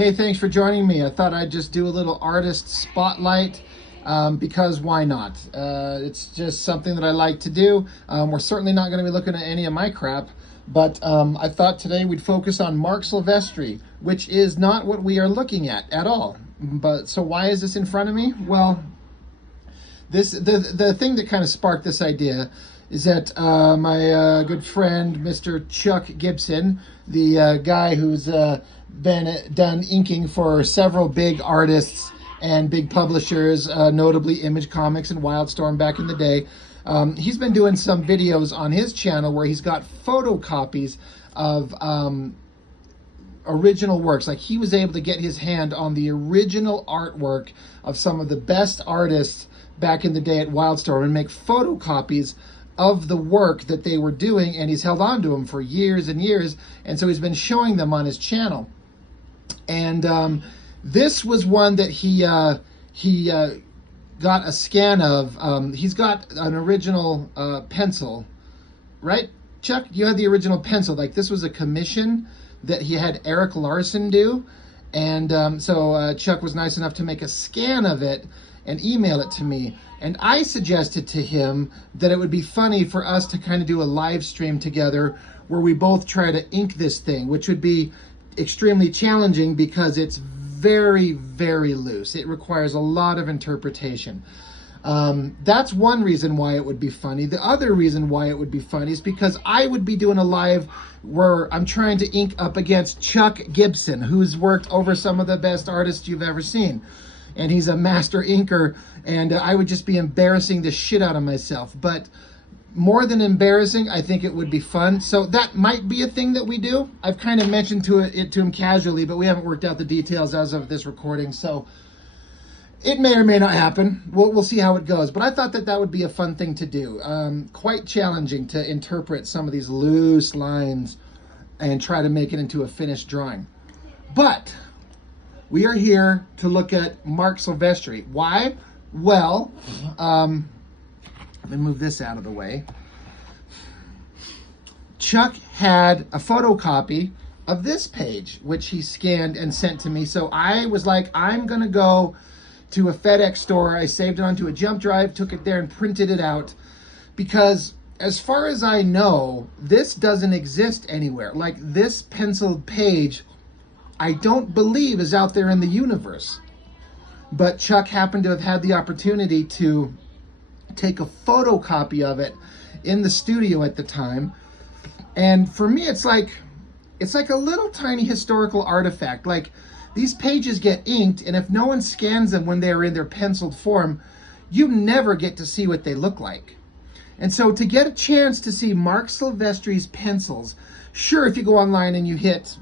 Hey, thanks for joining me. I thought I'd just do a little artist spotlight because why not? It's just something that I like to do. We're certainly not going to be looking at any of my crap, but I thought today we'd focus on Marc Silvestri, which is not what we are looking at all. But so why is this in front of me? Well, the thing that kind of sparked this idea is that my good friend, Mr. Chuck Gibson, the guy who's done inking for several big artists and big publishers, notably Image Comics and Wildstorm back in the day. He's been doing some videos on his channel where he's got photocopies of original works. Like, he was able to get his hand on the original artwork of some of the best artists back in the day at Wildstorm and make photocopies of the work that they were doing, and he's held on to them for years and years, and so he's been showing them on his channel. And this was one that he got a scan of. He's got an original pencil, right, Chuck? You had the original pencil. Like, this was a commission that he had Eric Larson do, and so Chuck was nice enough to make a scan of it and email it to me. And I suggested to him that it would be funny for us to kind of do a live stream together where we both try to ink this thing, which would be extremely challenging because it's very, very loose. It requires a lot of interpretation. That's one reason why it would be funny. The other reason why it would be funny is because I would be doing a live where I'm trying to ink up against Chuck Gibson, who's worked over some of the best artists you've ever seen. And he's a master inker, and I would just be embarrassing the shit out of myself. But more than embarrassing, I think it would be fun. So that might be a thing that we do. I've kind of mentioned it to him casually, but we haven't worked out the details as of this recording. So it may or may not happen. We'll see how it goes. But I thought that would be a fun thing to do. Quite challenging to interpret some of these loose lines and try to make it into a finished drawing. But we are here to look at Marc Silvestri. Why? Well, let me move this out of the way. Chuck had a photocopy of this page, which he scanned and sent to me. So I was like, I'm going to go to a FedEx store. I saved it onto a jump drive, took it there and printed it out. Because as far as I know, this doesn't exist anywhere. Like, this penciled page, I don't believe is out there in the universe. But Chuck happened to have had the opportunity to take a photocopy of it in the studio at the time. And for me, it's like a little tiny historical artifact. Like, these pages get inked, and if no one scans them when they're in their penciled form, you never get to see what they look like. And so to get a chance to see Marc Silvestri's pencils, sure, if you go online and you hit,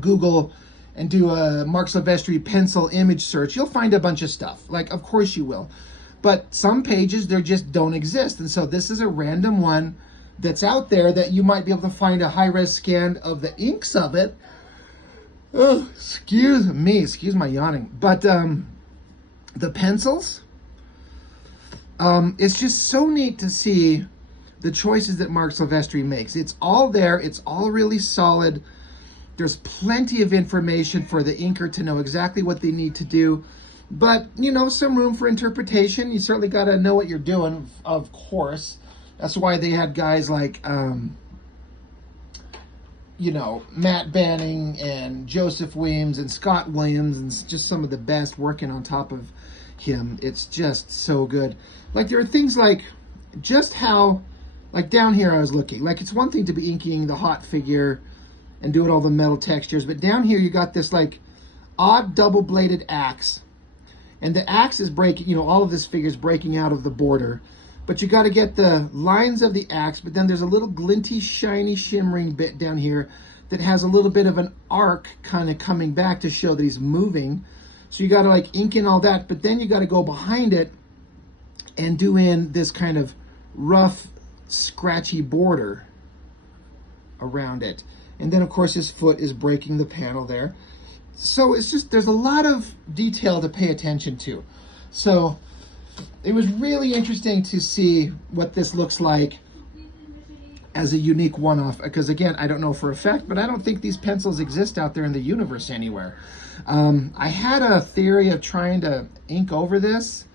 Google and do a Marc Silvestri pencil image search, you'll find a bunch of stuff. Like, of course you will. But some pages, they just don't exist. And so this is a random one that's out there that you might be able to find a high-res scan of the inks of it. Oh, excuse my yawning. But the pencils, it's just so neat to see the choices that Marc Silvestri makes. It's all there. It's all really solid. There's plenty of information for the inker to know exactly what they need to do. But, some room for interpretation. You certainly got to know what you're doing, of course. That's why they had guys like, Matt Banning and Joseph Williams and Scott Williams and just some of the best working on top of him. It's just so good. Like, there are things like just how, like down here I was looking. Like, it's one thing to be inking the hot figure and doing all the metal textures, but down here you got this like odd double-bladed axe, and the axe is breaking, all of this figure is breaking out of the border, but you got to get the lines of the axe, but then there's a little glinty, shiny, shimmering bit down here that has a little bit of an arc kind of coming back to show that he's moving. So you got to like ink in all that, but then you got to go behind it and do in this kind of rough, scratchy border around it. And then, of course, his foot is breaking the panel there. So it's just, there's a lot of detail to pay attention to. So it was really interesting to see what this looks like as a unique one-off, because again, I don't know for a fact, but I don't think these pencils exist out there in the universe anywhere. I had a theory of trying to ink over this.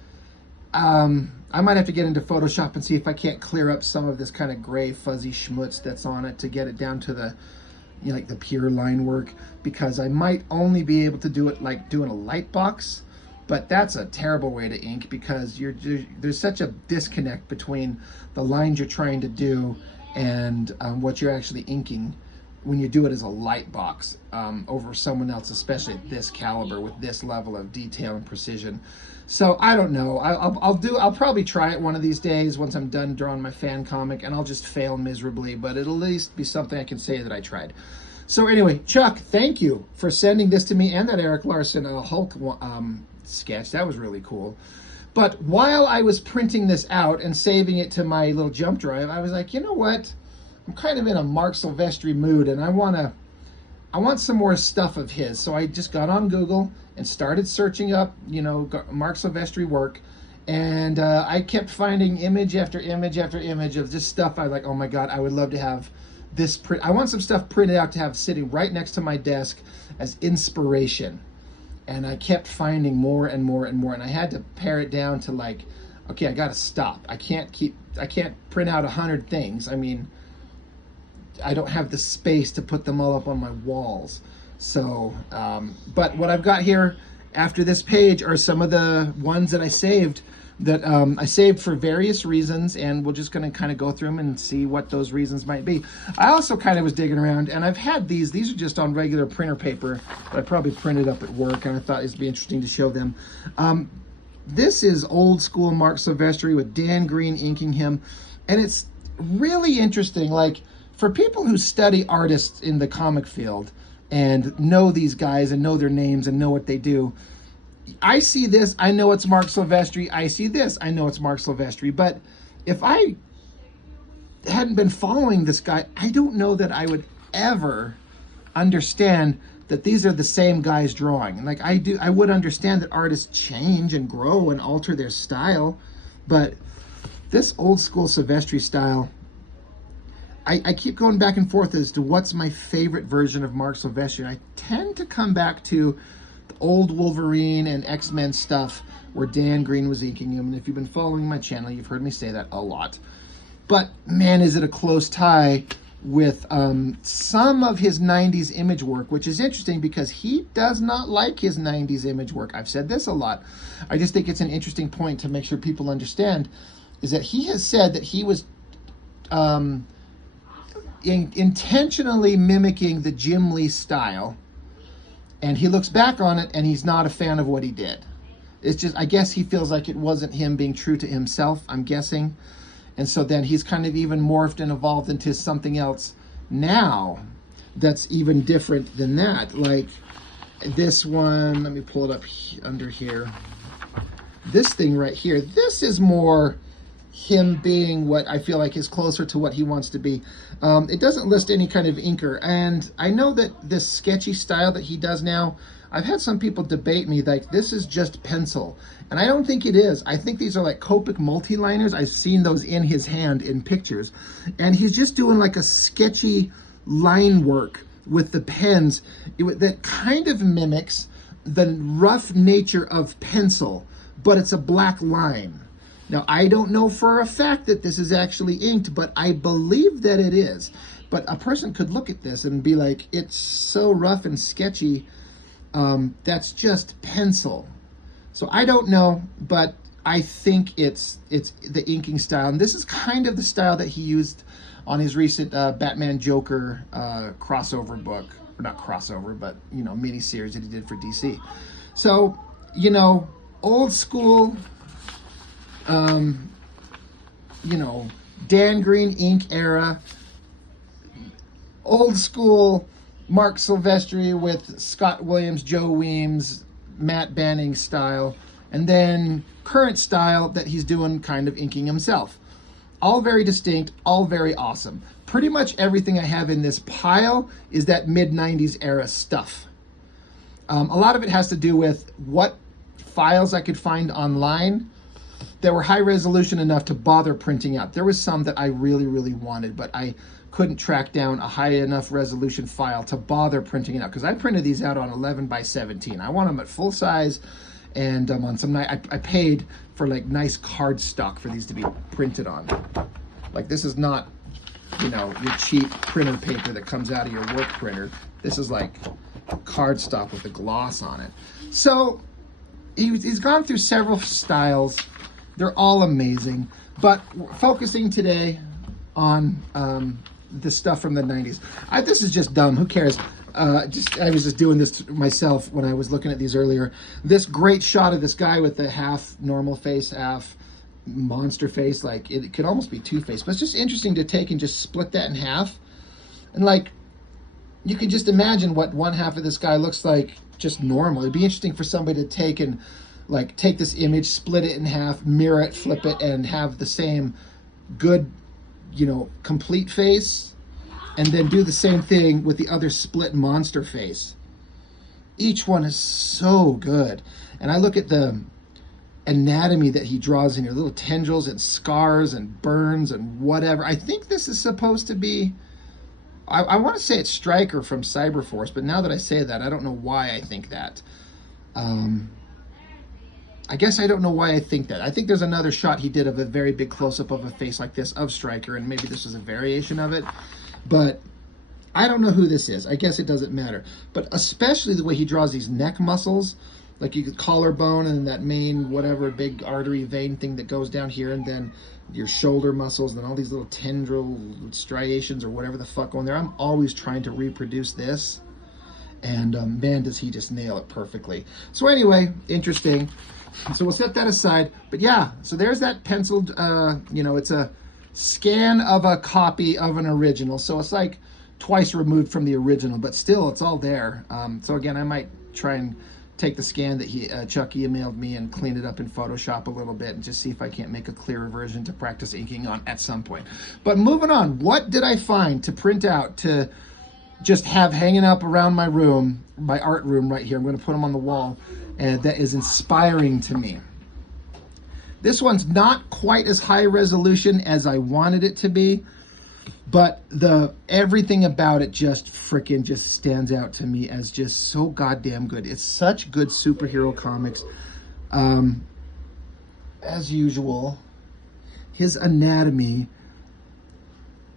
I might have to get into Photoshop and see if I can't clear up some of this kind of gray fuzzy schmutz that's on it to get it down to the, you know, like the pure line work, because I might only be able to do it like doing a light box, but that's a terrible way to ink, because there's such a disconnect between the lines you're trying to do and what you're actually inking when you do it as a light box over someone else, especially at this caliber with this level of detail and precision. So I don't know. I'll probably try it one of these days once I'm done drawing my fan comic, and I'll just fail miserably, but it'll at least be something I can say that I tried. So anyway, Chuck, thank you for sending this to me and that Eric Larson Hulk sketch. That was really cool. But while I was printing this out and saving it to my little jump drive, I was like, you know what? I'm kind of in a Marc Silvestri mood, and I want some more stuff of his. So I just got on Google and started searching up, you know, Marc Silvestri work, and I kept finding image after image after image of just stuff I like. Oh my God, I would love to have this print. I want some stuff printed out to have sitting right next to my desk as inspiration. And I kept finding more and more and more, and I had to pare it down to like, okay, I got to stop. I can't print out 100 things. I mean, I don't have the space to put them all up on my walls. So, but what I've got here after this page are some of the ones that I saved that I saved for various reasons, and we're just going to kind of go through them and see what those reasons might be. I also kind of was digging around, and I've had these are just on regular printer paper that I probably printed up at work, and I thought it'd be interesting to show them. This is old school Marc Silvestri with Dan Green inking him, and it's really interesting. Like, for people who study artists in the comic field and know these guys and know their names and know what they do, I see this, I know it's Marc Silvestri. I see this, I know it's Marc Silvestri. But if I hadn't been following this guy, I don't know that I would ever understand that these are the same guys drawing. And like I would understand that artists change and grow and alter their style, but this old school Silvestri style, I keep going back and forth as to what's my favorite version of Marc Silvestri. I tend to come back to the old Wolverine and X-Men stuff where Dan Green was inking him. And if you've been following my channel, you've heard me say that a lot. But man, is it a close tie with some of his 90s image work, which is interesting because he does not like his 90s image work. I've said this a lot. I just think it's an interesting point to make sure people understand, is that he has said that he was intentionally mimicking the Jim Lee style, and he looks back on it and he's not a fan of what he did. It's just, I guess he feels like it wasn't him being true to himself, I'm guessing. And so then he's kind of even morphed and evolved into something else now that's even different than that. Like this one, let me pull it up under here. This thing right here, this is more him being what I feel like is closer to what he wants to be. It doesn't list any kind of inker, and I know that this sketchy style that he does now, I've had some people debate me like this is just pencil, and I don't think it is. I think these are like Copic multi-liners. I've seen those in his hand in pictures, and he's just doing like a sketchy line work with the pens that kind of mimics the rough nature of pencil, but it's a black line. Now, I don't know for a fact that this is actually inked, but I believe that it is. But a person could look at this and be like, it's so rough and sketchy, that's just pencil. So I don't know, but I think it's the inking style. And this is kind of the style that he used on his recent Batman Joker crossover book. Or not crossover, but, you know, mini-series that he did for DC. So, you know, old school, you know, Dan Green ink era, old school Marc Silvestri with Scott Williams, Joe Weems, Matt Banning style, and then current style that he's doing kind of inking himself. All very distinct, all very awesome. Pretty much everything I have in this pile is that mid-90s era stuff. A lot of it has to do with what files I could find online. that were high resolution enough to bother printing out. There was some that I really, really wanted, but I couldn't track down a high enough resolution file to bother printing it out, because I printed these out on 11 by 17. I want them at full size, and on some night I paid for like nice card stock for these to be printed on. Like, this is not, you know, your cheap printer paper that comes out of your work printer. This is like cardstock with the gloss on it. So he's gone through several styles. They're all amazing, but we're focusing today on the stuff from the 90s. This is just dumb. Who cares? I was just doing this myself when I was looking at these earlier. This great shot of this guy with the half normal face, half monster face. Like, it could almost be two-faced, but it's just interesting to take and just split that in half. And like, you can just imagine what one half of this guy looks like just normal. It'd be interesting for somebody to take and like take this image, split it in half, mirror it, flip it, and have the same good, you know, complete face, and then do the same thing with the other split monster face. Each one is so good. And I look at the anatomy that he draws in here, little tendrils and scars and burns and whatever. I think this is supposed to be, I want to say it's Stryker from Cyberforce, but now that I say that, I don't know why I think that. I guess I don't know why I think that. I think there's another shot he did of a very big close-up of a face like this of Stryker, and maybe this was a variation of it. But I don't know who this is. I guess it doesn't matter. But especially the way he draws these neck muscles, like you could collarbone and that main whatever big artery vein thing that goes down here, and then your shoulder muscles, and then all these little tendril striations or whatever the fuck on there. I'm always trying to reproduce this, and man, does he just nail it perfectly. So anyway, interesting. So we'll set that aside. But yeah, so there's that penciled, you know, it's a scan of a copy of an original. So it's like twice removed from the original, but still it's all there. So again, I might try and take the scan that Chuck emailed me and clean it up in Photoshop a little bit and just see if I can't make a clearer version to practice inking on at some point. But moving on, what did I find to print out to just have hanging up around my room, my art room right here? I'm going to put them on the wall, and that is inspiring to me. This one's not quite as high resolution as I wanted it to be, but everything about it just freaking just stands out to me as just so goddamn good. It's such good superhero comics. As usual, his anatomy,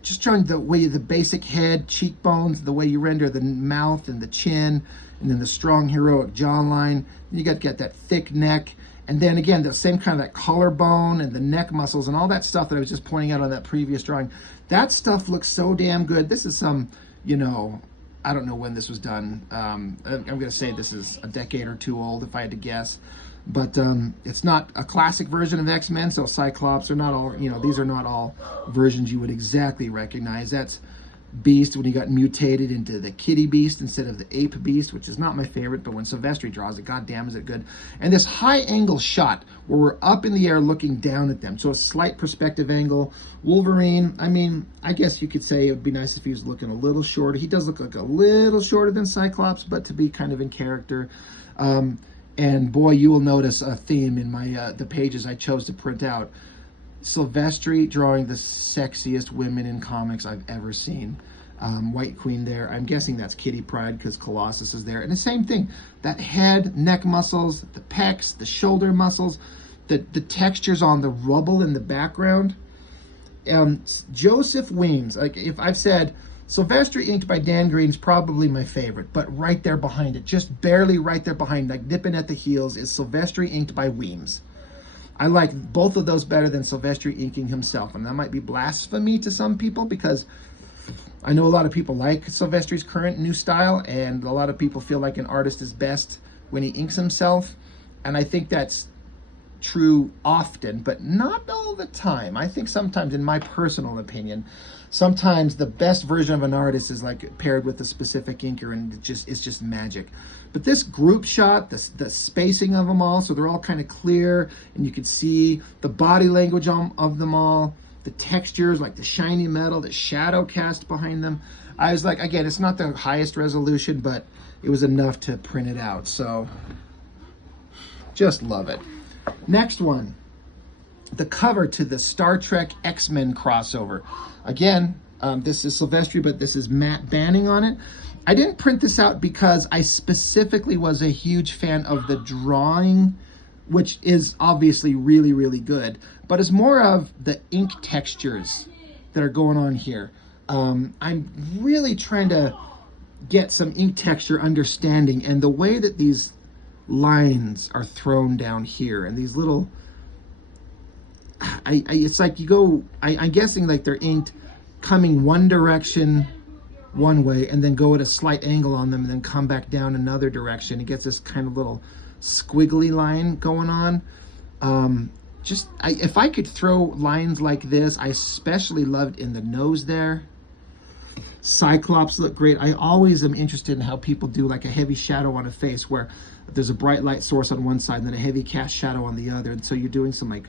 just trying the way the basic head, cheekbones, the way you render the mouth and the chin, and then the strong heroic jawline. You got that thick neck. And then again, the same kind of that collarbone and the neck muscles and all that stuff that I was just pointing out on that previous drawing. That stuff looks so damn good. This is some, you know, I don't know when this was done. I'm going to say this is a decade or two old if I had to guess. But it's not a classic version of X-Men, so Cyclops are not all, you know, these are not all versions you would exactly recognize. That's Beast when he got mutated into the Kitty Beast instead of the Ape Beast, which is not my favorite, but when Silvestri draws it, goddamn is it good. And this high angle shot where we're up in the air looking down at them, so a slight perspective angle. Wolverine, I mean, I guess you could say it would be nice if he was looking a little shorter. He does look like a little shorter than Cyclops, but to be kind of in character. And boy, you will notice a theme in my the pages I chose to print out. Silvestri drawing the sexiest women in comics I've ever seen. White Queen there. I'm guessing that's Kitty Pryde because Colossus is there. And the same thing. That head, neck muscles, the pecs, the shoulder muscles, the textures on the rubble in the background. Joseph Weems. Like, if I've said Silvestri inked by Dan Green's probably my favorite, but right there behind it, just barely right there behind, like nipping at the heels, is Silvestri inked by Weems. I like both of those better than Silvestri inking himself, and that might be blasphemy to some people because I know a lot of people like Silvestri's current new style, and a lot of people feel like an artist is best when he inks himself, and I think that's true often, but not all the time. I think sometimes, in my personal opinion, sometimes the best version of an artist is like paired with a specific inker, and it's just magic. But this group shot, the spacing of them all, so they're all kind of clear, and you can see the body language of them all, the textures, like the shiny metal, the shadow cast behind them. I was like, again, it's not the highest resolution, but it was enough to print it out. So just love it. Next one. the cover to the Star Trek X-Men crossover. Again, this is Silvestri, but this is Matt Banning on it. I didn't print this out because I specifically was a huge fan of the drawing, which is obviously really, really good, but it's more of the ink textures that are going on here. I'm really trying to get some ink texture understanding, and the way that these lines are thrown down here and these little, it's like you go, I'm guessing like they're inked coming one direction one way and then go at a slight angle on them and then come back down another direction. It gets this kind of little squiggly line going on. If I could throw lines like this, I especially loved in the nose there. Cyclops look great. I always am interested in how people do like a heavy shadow on a face where there's a bright light source on one side and then a heavy cast shadow on the other. And so you're doing some like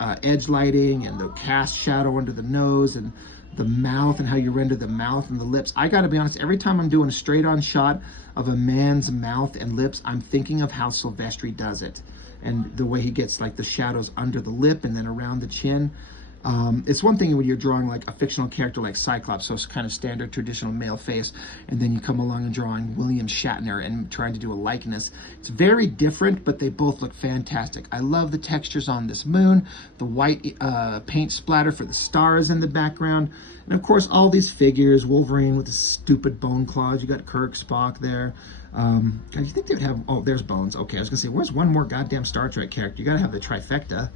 edge lighting and the cast shadow under the nose and the mouth and how you render the mouth and the lips. I gotta be honest, every time I'm doing a straight on shot of a man's mouth and lips, I'm thinking of how Silvestri does it and the way he gets like the shadows under the lip and then around the chin. It's one thing when you're drawing like a fictional character like Cyclops, so it's kind of standard traditional male face, and then you come along and drawing William Shatner and trying to do a likeness. It's very different, but they both look fantastic. I love the textures on this moon, the white paint splatter for the stars in the background, and of course all these figures, Wolverine with his stupid bone claws, you got Kirk, Spock there. You think they would have, oh, there's Bones. Okay, I was gonna say, where's one more goddamn Star Trek character? You gotta have the trifecta.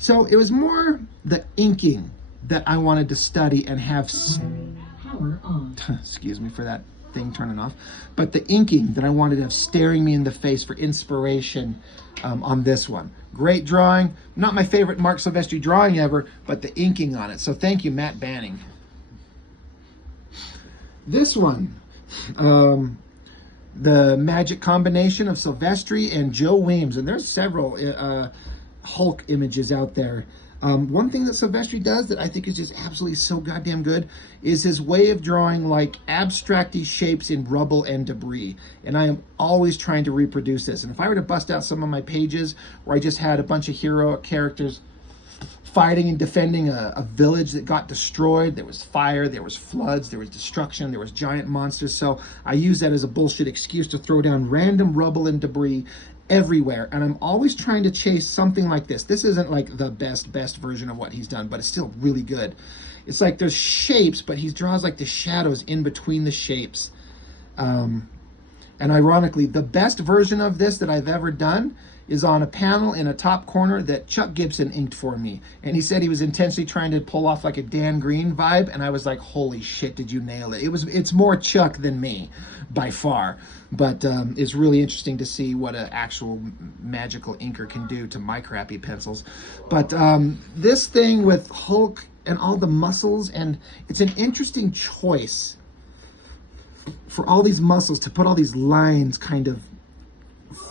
So it was more the inking that I wanted to study and have, power on. Excuse me for that thing turning off, but the inking that I wanted to have staring me in the face for inspiration on this one. Great drawing, not my favorite Marc Silvestri drawing ever, but the inking on it. So thank you, Matt Banning. This one, the magic combination of Silvestri and Joe Weems, and there's several Hulk images out there. One thing that Silvestri does that I think is just absolutely so goddamn good is his way of drawing like abstracty shapes in rubble and debris. And I am always trying to reproduce this. And if I were to bust out some of my pages where I just had a bunch of heroic characters fighting and defending a village that got destroyed, there was fire, there was floods, there was destruction, there was giant monsters. So I use that as a bullshit excuse to throw down random rubble and debris everywhere, and I'm always trying to chase something like this. This isn't like the best version of what he's done, but it's still really good. It's like there's shapes, but he draws like the shadows in between the shapes. And ironically, the best version of this that I've ever done is on a panel in a top corner that Chuck Gibson inked for me. And he said he was intentionally trying to pull off like a Dan Green vibe, and I was like, holy shit, did you nail it? It's more Chuck than me, by far. But it's really interesting to see what an actual magical inker can do to my crappy pencils. But this thing with Hulk and all the muscles, and it's an interesting choice for all these muscles to put all these lines kind of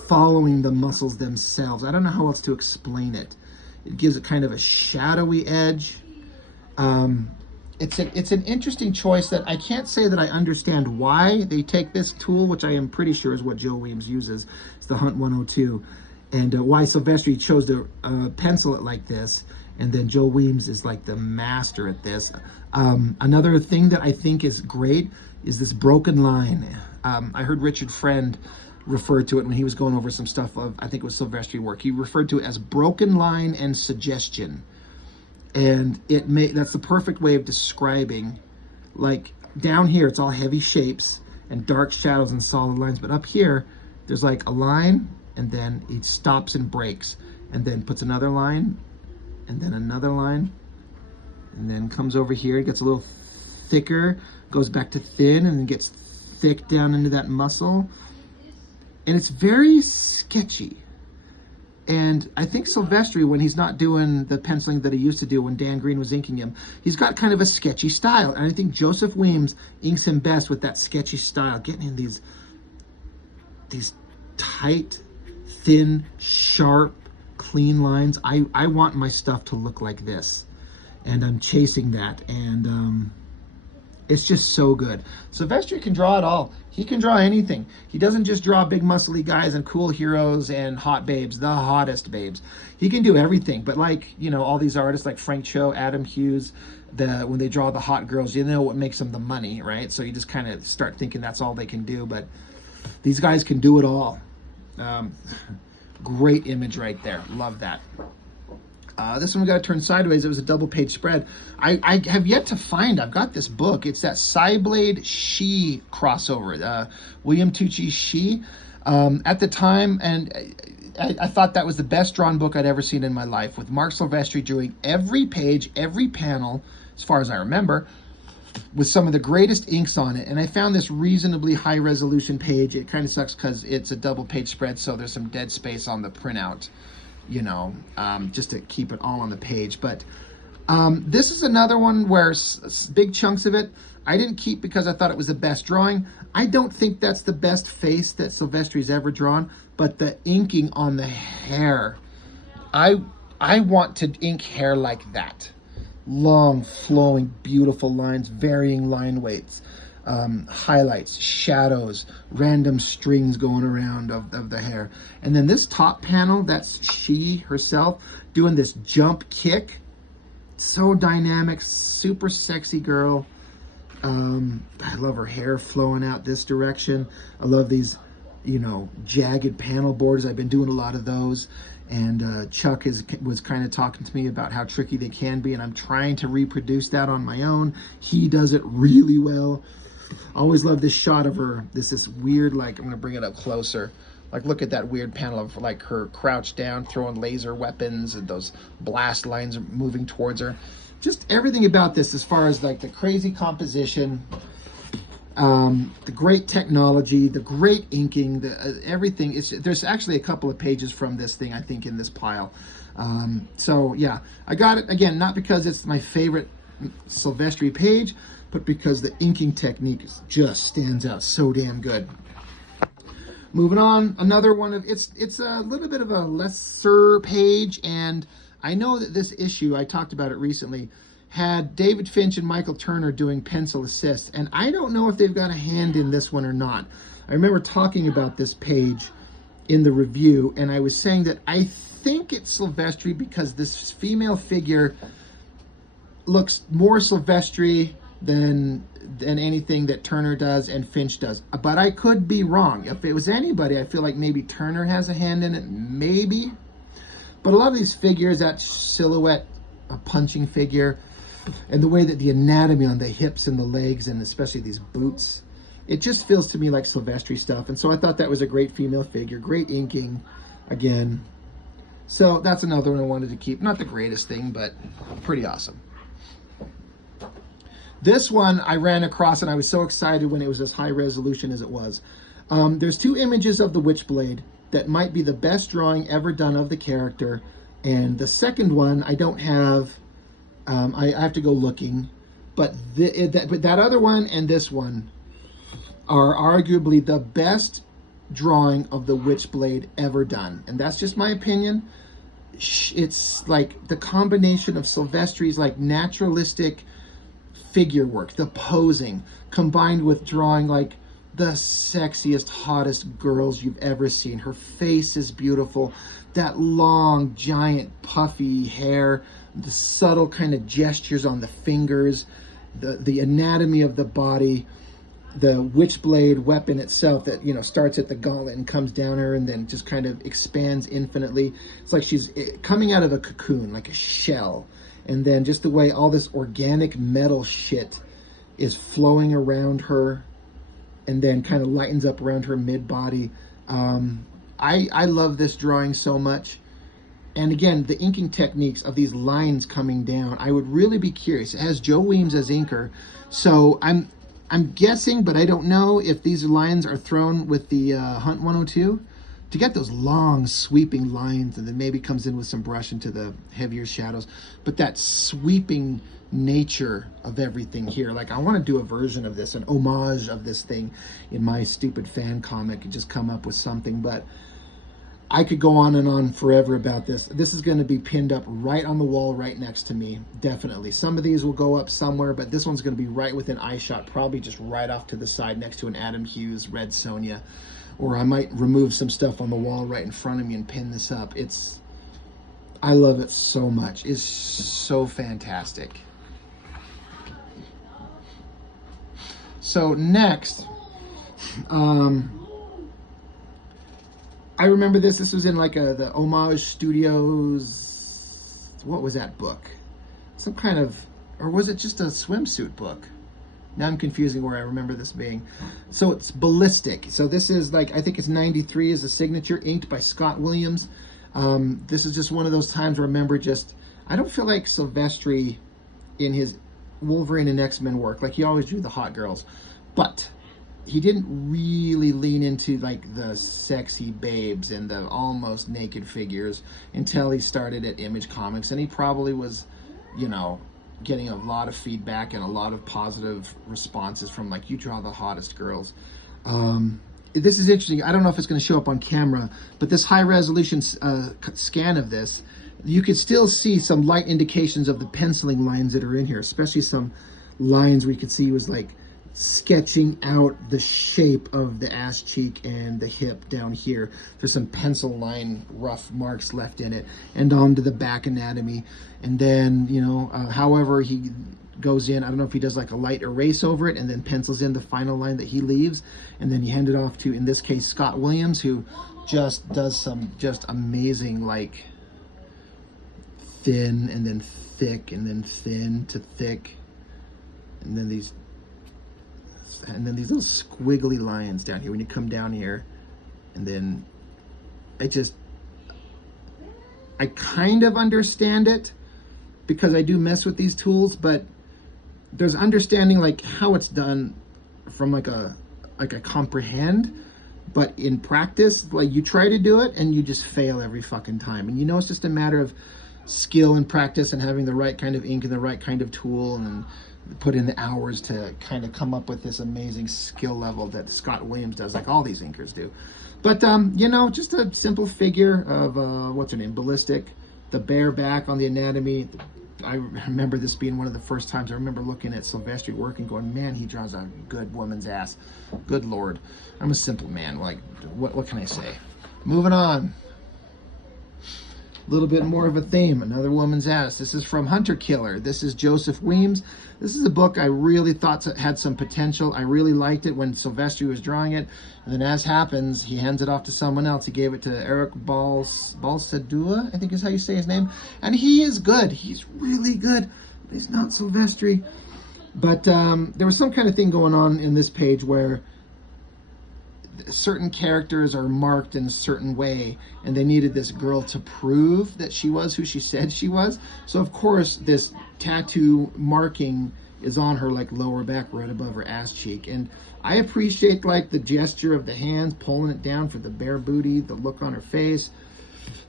following the muscles themselves. I don't know how else to explain it. It gives it kind of a shadowy edge. It's an interesting choice that I can't say that I understand why they take this tool, which I am pretty sure is what Joe Weems uses. It's the Hunt 102. And why Silvestri chose to pencil it like this. And then Joe Weems is like the master at this. Another thing that I think is great is this broken line. I heard Richard Friend referred to it when he was going over some stuff of, I think it was Silvestri work. He referred to it as broken line and suggestion. And that's the perfect way of describing, like down here, it's all heavy shapes and dark shadows and solid lines. But up here, there's like a line, and then he stops and breaks, and then puts another line, and then another line, and then comes over here, it gets a little thicker, goes back to thin, and then gets thick down into that muscle. And it's very sketchy. And I think Silvestri, when he's not doing the penciling that he used to do when Dan Green was inking him, he's got kind of a sketchy style. And I think Joseph Weems inks him best with that sketchy style, getting in these tight, thin, sharp, clean lines. I want my stuff to look like this. And I'm chasing that. And It's just so good. Silvestri can draw it all. He can draw anything. He doesn't just draw big muscly guys and cool heroes and hot babes, the hottest babes. He can do everything. But like, you know, all these artists like Frank Cho, Adam Hughes, when they draw the hot girls, you know what makes them the money, right? So you just kind of start thinking that's all they can do. But these guys can do it all. Great image right there. Love that. This one we got to turn sideways. It was a double page spread. I have yet to find, I've got this book. It's that Cyblade She crossover, William Tucci She. At the time, and I thought that was the best drawn book I'd ever seen in my life, with Marc Silvestri drawing every page, every panel, as far as I remember, with some of the greatest inks on it. And I found this reasonably high resolution page. It kind of sucks because it's a double page spread, so there's some dead space on the printout, you know, just to keep it all on the page. But this is another one where big chunks of it I didn't keep because I thought it was the best drawing. I don't think that's the best face that Silvestri's ever drawn, but the inking on the hair, I want to ink hair like that. Long, flowing, beautiful lines, varying line weights, highlights, shadows, random strings going around of the hair. And then this top panel, that's she herself doing this jump kick. So dynamic, super sexy girl. I love her hair flowing out this direction. I love these, you know, jagged panel borders. I've been doing a lot of those. And Chuck was kind of talking to me about how tricky they can be, and I'm trying to reproduce that on my own. He does it really well. Always love this shot of her, this weird, like, I'm gonna bring it up closer. Like, look at that weird panel of like her crouched down, throwing laser weapons, and those blast lines moving towards her. Just everything about this, as far as like the crazy composition, the great technology, the great inking, everything. There's actually a couple of pages from this thing, I think, in this pile. So yeah, I got it again, not because it's my favorite Silvestri page, but because the inking technique just stands out so damn good. Moving on, another one of it's a little bit of a lesser page, and I know that this issue, I talked about it recently, had David Finch and Michael Turner doing pencil assist, and I don't know if they've got a hand in this one or not. I remember talking about this page in the review, and I was saying that I think it's Silvestri because this female figure looks more Silvestri than anything that Turner does and Finch does. But I could be wrong. If it was anybody, I feel like maybe Turner has a hand in it, maybe. But a lot of these figures, that silhouette, a punching figure, and the way that the anatomy on the hips and the legs, and especially these boots, it just feels to me like Silvestri stuff. And so I thought that was a great female figure, great inking, again. So that's another one I wanted to keep. Not the greatest thing, but pretty awesome. This one I ran across, and I was so excited when it was as high resolution as it was. There's two images of the Witchblade that might be the best drawing ever done of the character, and the second one I don't have. I have to go looking, but that other one and this one are arguably the best drawing of the Witchblade ever done, and that's just my opinion. It's like the combination of Silvestri's like naturalistic figure work, the posing, combined with drawing like the sexiest, hottest girls you've ever seen. Her face is beautiful. That long, giant, puffy hair, the subtle kind of gestures on the fingers, the anatomy of the body, the Witchblade weapon itself that, you know, starts at the gauntlet and comes down her and then just kind of expands infinitely. It's like she's coming out of a cocoon, like a shell. And then just the way all this organic metal shit is flowing around her and then kind of lightens up around her mid-body. I love this drawing so much. And again, the inking techniques of these lines coming down, I would really be curious. It has Joe Weems as inker, so I'm guessing, but I don't know if these lines are thrown with the Hunt 102 to get those long sweeping lines, and then maybe comes in with some brush into the heavier shadows. But that sweeping nature of everything here, like I want to do a version of this, an homage of this thing in my stupid fan comic, and just come up with something. But I could go on and on forever about this. This is going to be pinned up right on the wall right next to me, definitely. Some of these will go up somewhere, but this one's going to be right within eye shot, probably just right off to the side next to an Adam Hughes Red Sonja. Or I might remove some stuff on the wall right in front of me and pin this up. I love it so much. It's so fantastic. So next, I remember this. This was in like the Homage Studios. What was that book? Some kind of, or was it just a swimsuit book? Now I'm confusing where I remember this being. So it's Ballistic. So this is like, I think it's 93 is the signature, inked by Scott Williams. This is just one of those times where I remember just, I don't feel like Silvestri in his Wolverine and X-Men work, like he always drew the hot girls, but he didn't really lean into like the sexy babes and the almost naked figures until he started at Image Comics. And he probably was, you know, getting a lot of feedback and a lot of positive responses from like, you draw the hottest girls. This is interesting. I don't know if it's going to show up on camera, but this high resolution scan of this, you could still see some light indications of the penciling lines that are in here, especially some lines where you could see he was like sketching out the shape of the ass cheek and the hip down here. There's some pencil line rough marks left in it, and onto the back anatomy. And then, you know, however he goes in, I don't know if he does like a light erase over it and then pencils in the final line that he leaves, and then you hand it off to, in this case, Scott Williams, who just does some just amazing, like thin and then thick and then thin to thick, and then these little squiggly lines down here when you come down here. And then I kind of understand it because I do mess with these tools, but there's understanding like how it's done from like a comprehend, but in practice, like you try to do it and you just fail every fucking time. And you know, it's just a matter of skill and practice and having the right kind of ink and the right kind of tool, and put in the hours to kind of come up with this amazing skill level that Scott Williams does, like all these inkers do. But, you know, just a simple figure of, what's her name, Ballistic, the bare back on the anatomy. I remember this being one of the first times I remember looking at Silvestri work and going, man, he draws a good woman's ass. Good Lord. I'm a simple man. Like, what can I say? Moving on. A little bit more of a theme, another woman's ass. This is from Hunter Killer. This is Joseph Weems. This is a book I really thought had some potential. I really liked it when Silvestri was drawing it. And then as happens, he hands it off to someone else. He gave it to Eric Balsadua, I think is how you say his name. And he is good. He's really good. But he's not Silvestri. But there was some kind of thing going on in this page where certain characters are marked in a certain way, and they needed this girl to prove that she was who she said she was. So of course this tattoo marking is on her like lower back right above her ass cheek, and I appreciate like the gesture of the hands pulling it down for the bare booty, the look on her face,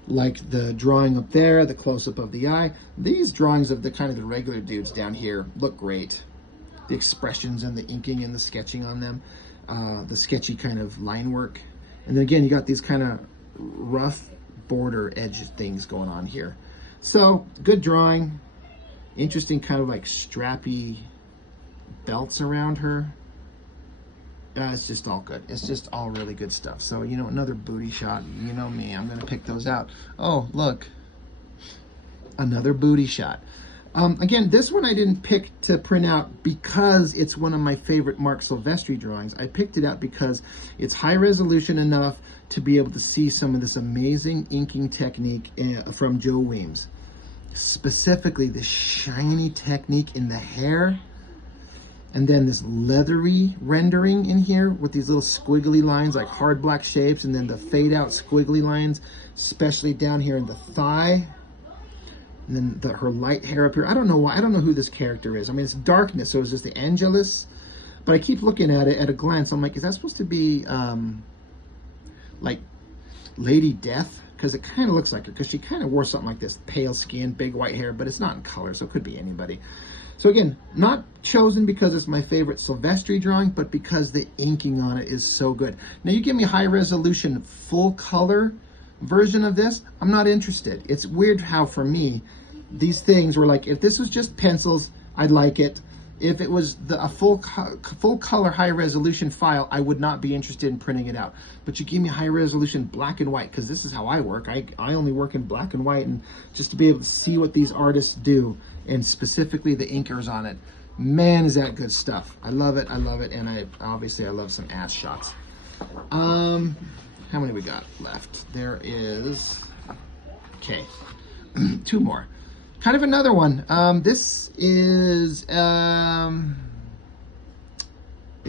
like the drawing up there, the close-up of the eye. These drawings of the kind of the regular dudes down here look great. The expressions and the inking and the sketching on them. The sketchy kind of line work. And then again, you got these kind of rough border edge things going on here. So, good drawing. Interesting kind of like strappy belts around her. It's just all good. It's just all really good stuff. So, you know, another booty shot. You know me, I'm going to pick those out. Oh, look. Another booty shot. Again, this one I didn't pick to print out because it's one of my favorite Marc Silvestri drawings. I picked it out because it's high resolution enough to be able to see some of this amazing inking technique from Joe Weems. Specifically, the shiny technique in the hair, and then this leathery rendering in here with these little squiggly lines like hard black shapes, and then the fade out squiggly lines, especially down here in the thigh. And then her light hair up here. I don't know why. I don't know who this character is. I mean, it's darkness, so it's just the Angelus. But I keep looking at it at a glance. I'm like, is that supposed to be like Lady Death? Because it kind of looks like her. Because she kind of wore something like this. Pale skin, big white hair. But it's not in color, so it could be anybody. So again, not chosen because it's my favorite Silvestri drawing, but because the inking on it is so good. Now, you give me high resolution, full color version of this, I'm not interested. It's weird how for me, these things were like, if this was just pencils, I'd like it. If it was a full color high resolution file, I would not be interested in printing it out. But you give me high resolution black and white, because this is how I work. I only work in black and white, and just to be able to see what these artists do, and specifically the inkers on it, man, is that good stuff. I love it, and I love some ass shots. How many we got left? There is, okay, 2 more. Kind of another one. This is, it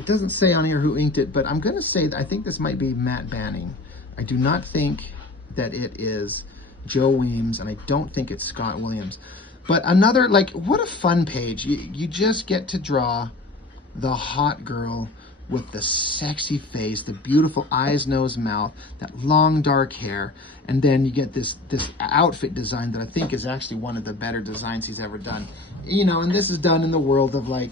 doesn't say on here who inked it, but I'm gonna say that I think this might be Matt Banning. I do not think that it is Joe Weems, and I don't think it's Scott Williams. But another, like, what a fun page. You just get to draw the hot girl with the sexy face, the beautiful eyes, nose, mouth, that long dark hair, and then you get this outfit design that I think is actually one of the better designs he's ever done. You know, and this is done in the world of, like,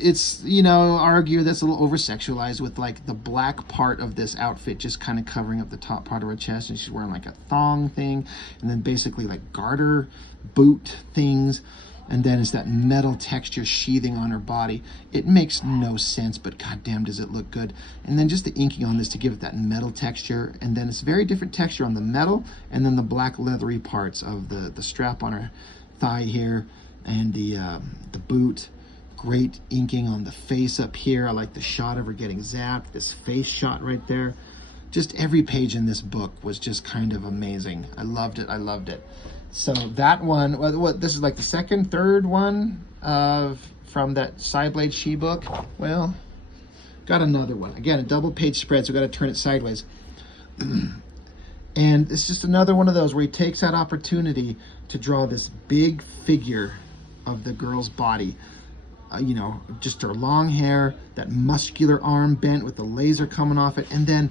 it's, you know, argue that's a little over-sexualized with, like, the black part of this outfit just kind of covering up the top part of her chest, and she's wearing, like, a thong thing, and then basically, like, garter boot things, and then it's that metal texture sheathing on her body. It makes no sense, but goddamn does it look good. And then just the inking on this to give it that metal texture, and then it's very different texture on the metal, and then the black leathery parts of the strap on her thigh here, and the boot. Great inking on the face up here. I like the shot of her getting zapped, this face shot right there. Just every page in this book was just kind of amazing. I loved it, I loved it. So that one, this is like the second, third one from that Cyblade She book. Well, got another one. Again, a double page spread, so we got to turn it sideways. And it's just another one of those where he takes that opportunity to draw this big figure of the girl's body. You know, just her long hair, that muscular arm bent with the laser coming off it, and then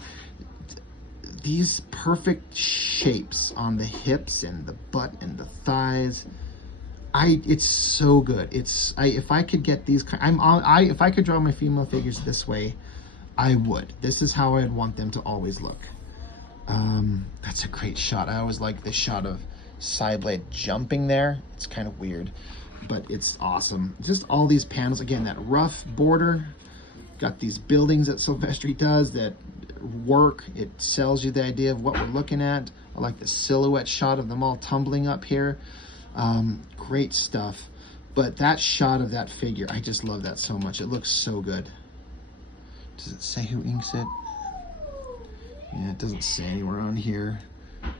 these perfect shapes on the hips and the butt and the thighs. It's so good. If I could get these, if I could draw my female figures this way, I would. This is how I'd want them to always look. That's a great shot. I always like this shot of Cyblade jumping there. It's kind of weird, but it's awesome. Just all these panels, again, that rough border, got these buildings that Silvestri does that work. It sells you the idea of what we're looking at. I like the silhouette shot of them all tumbling up here. Great stuff. But that shot of that figure, I just love that so much. It looks so good. Does it say who inks it? Yeah, it doesn't say anywhere on here.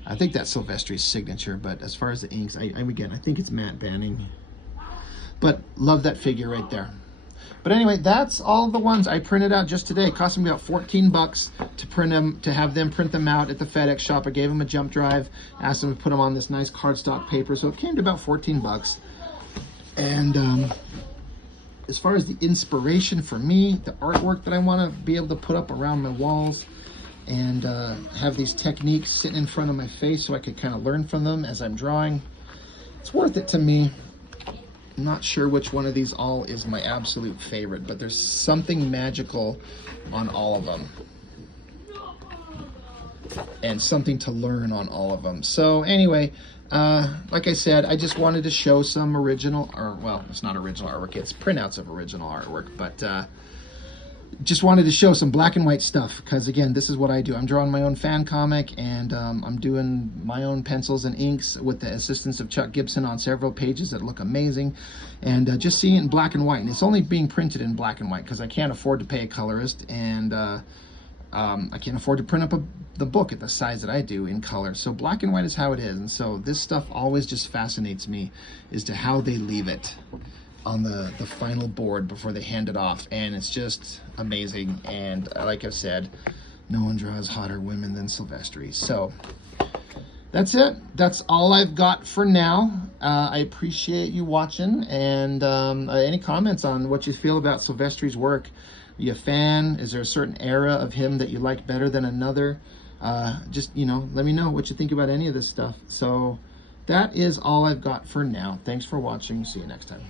I think that's Silvestri's signature, but as far as the inks, again, I think it's Matt Banning. But love that figure right there. But anyway, that's all the ones I printed out just today. It cost me about 14 bucks to print them, to have them print them out at the FedEx shop. I gave them a jump drive, asked them to put them on this nice cardstock paper, so it came to about 14 bucks. And as far as the inspiration for me, the artwork that I want to be able to put up around my walls, and have these techniques sitting in front of my face so I could kind of learn from them as I'm drawing, it's worth it to me. I'm not sure which one of these all is my absolute favorite, but there's something magical on all of them. And something to learn on all of them. So anyway, like I said, I just wanted to show some original, or well, it's not original artwork, it's printouts of original artwork, but just wanted to show some black and white stuff, because again, this is what I do. I'm drawing my own fan comic, and I'm doing my own pencils and inks with the assistance of Chuck Gibson on several pages that look amazing, and just seeing it in black and white. And it's only being printed in black and white because I can't afford to pay a colorist, and I can't afford to print up the book at the size that I do in color. So black and white is how it is. And so this stuff always just fascinates me as to how they leave it on the final board before they hand it off, and it's just amazing. And like I've said, no one draws hotter women than Silvestri. So that's it. That's all I've got for now. I appreciate you watching, and any comments on what you feel about Silvestri's work. Are you a fan? Is there a certain era of him that you like better than another? Just, you know, let me know what you think about any of this stuff. So that is all I've got for now. Thanks for watching. See you next time.